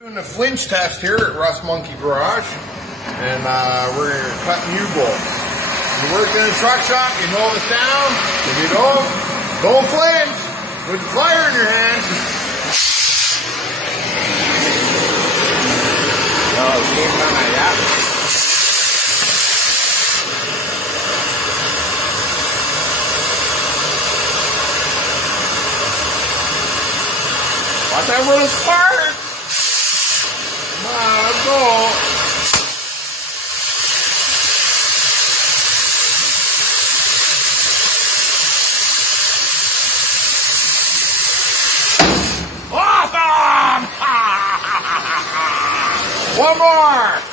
Doing a flinch test here at Rust Monkey Garage, and we're cutting U-bolts. You work in a truck shop, you know the sound. If you don't flinch with fire in your hand. Watch that little spark. Come on, let's go. Awesome! One more!